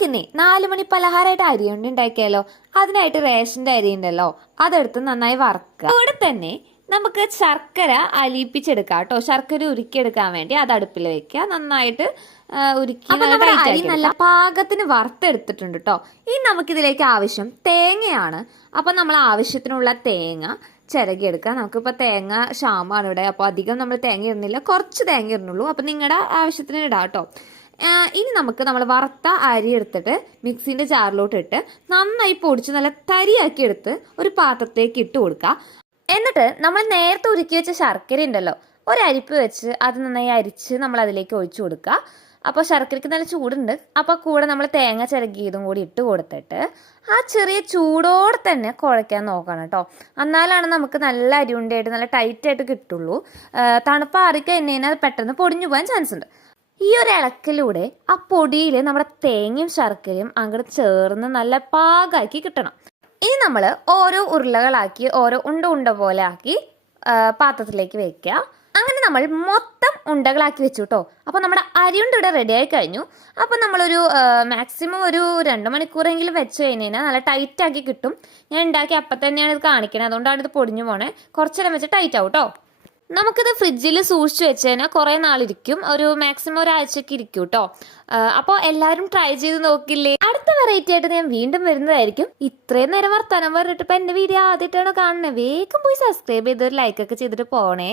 നമുക്കിന്നേ 4 മണി പലഹാരമായിട്ട് അരി കൊണ്ട് ഉണ്ടാക്കിയാലോ. അതിനായിട്ട് റേഷൻ്റെ അരി ഉണ്ടല്ലോ, അതെടുത്ത് നന്നായി വറക്കുക. കൂടെ തന്നെ നമുക്ക് ശർക്കര അലിയിപ്പിച്ചെടുക്കാം കേട്ടോ. ശർക്കര ഉരുക്കിയെടുക്കാൻ വേണ്ടി അത് അടുപ്പിൽ വെക്കുക, നന്നായിട്ട് ഉരുക്കി അരി നല്ല പാകത്തിന് വറുത്തെടുത്തിട്ടുണ്ട് കേട്ടോ. ഇനി നമുക്കിതിലേക്ക് ആവശ്യം തേങ്ങയാണ്. അപ്പം നമ്മൾ ആവശ്യത്തിനുള്ള തേങ്ങ ചിരകിയെടുക്കുക. നമുക്കിപ്പോൾ തേങ്ങ ക്ഷാമമാണ് ഇവിടെ, അപ്പോൾ അധികം നമ്മൾ തേങ്ങ ഇടുന്നില്ല, കുറച്ച് തേങ്ങ ഇടുന്നുള്ളൂ. അപ്പം നിങ്ങളുടെ ആവശ്യത്തിന് ഇടാം കേട്ടോ. ഇനി നമുക്ക് നമ്മൾ വറുത്ത അരി എടുത്തിട്ട് മിക്സിൻ്റെ ജാറിലോട്ട് ഇട്ട് നന്നായി പൊടിച്ച് നല്ല തരിയാക്കി എടുത്ത് ഒരു പാത്രത്തേക്ക് ഇട്ട് കൊടുക്കുക. എന്നിട്ട് നമ്മൾ നേരത്തെ ഉരുക്കി വെച്ച ശർക്കര ഉണ്ടല്ലോ, ഒരു അരിപ്പ് വെച്ച് അത് നന്നായി അരിച്ച് നമ്മൾ അതിലേക്ക് ഒഴിച്ചു കൊടുക്കുക. അപ്പോൾ ശർക്കരയ്ക്ക് നല്ല ചൂടുണ്ട്, അപ്പോൾ കൂടെ നമ്മൾ തേങ്ങ ചിരകിയതും കൂടി ഇട്ട് കൊടുത്തിട്ട് ആ ചെറിയ ചൂടോടെ തന്നെ കുഴയ്ക്കാൻ നോക്കണം കേട്ടോ. എന്നാലാണ് നമുക്ക് നല്ല അരിയുണ്ടായിട്ട് നല്ല ടൈറ്റായിട്ട് കിട്ടുള്ളൂ. തണുപ്പ് ആറിക്കഴിഞ്ഞാൽ അത് പെട്ടെന്ന് പൊടിഞ്ഞു പോകാൻ ചാൻസ് ഉണ്ട്. ഈ ഒരു ഇളക്കിലൂടെ ആ പൊടിയിൽ നമ്മുടെ തേങ്ങയും ശർക്കരയും അങ്ങോട്ട് ചേർന്ന് നല്ല പാകമാക്കി കിട്ടണം. ഇനി നമ്മൾ ഓരോ ഉരുളകളാക്കി ഓരോ ഉണ്ട പോലെ ആക്കി പാത്രത്തിലേക്ക് വെക്കുക. അങ്ങനെ നമ്മൾ മൊത്തം ഉണ്ടകളാക്കി വെച്ചു കേട്ടോ. അപ്പോൾ നമ്മുടെ അരിയുണ്ട ഇവിടെ റെഡി ആയി കഴിഞ്ഞു. അപ്പോൾ നമ്മളൊരു മാക്സിമം ഒരു 2 മണിക്കൂറെങ്കിലും വെച്ച് കഴിഞ്ഞാൽ നല്ല ടൈറ്റാക്കി കിട്ടും. ഞാൻ ഉണ്ടാക്കി അപ്പം തന്നെയാണ് ഇത് കാണിക്കുന്നത്, അതുകൊണ്ടാണ് ഇത് പൊടിഞ്ഞു പോണേ. കുറച്ചേരം വെച്ച് ടൈറ്റ് ആവും കേട്ടോ. നമുക്കിത് ഫ്രിഡ്ജിൽ സൂക്ഷിച്ച് വെച്ച് കഴിഞ്ഞാൽ കുറേ നാളിരിക്കും, ഒരു മാക്സിമം ഒരാഴ്ചയ്ക്ക് ഇരിക്കും കേട്ടോ. അപ്പോൾ എല്ലാവരും ട്രൈ ചെയ്ത് നോക്കില്ലേ. അടുത്ത വെറൈറ്റി ആയിട്ട് ഞാൻ വീണ്ടും വരുന്നതായിരിക്കും. ഇത്രയും നേരം വർത്താനം പറഞ്ഞിട്ട് ഇപ്പം എൻ്റെ വീഡിയോ ആദ്യമായിട്ടാണോ കാണുന്നത്, വേഗം പോയി സബ്സ്ക്രൈബ് ചെയ്ത് ഒരു ലൈക്കൊക്കെ ചെയ്തിട്ട് പോണേ.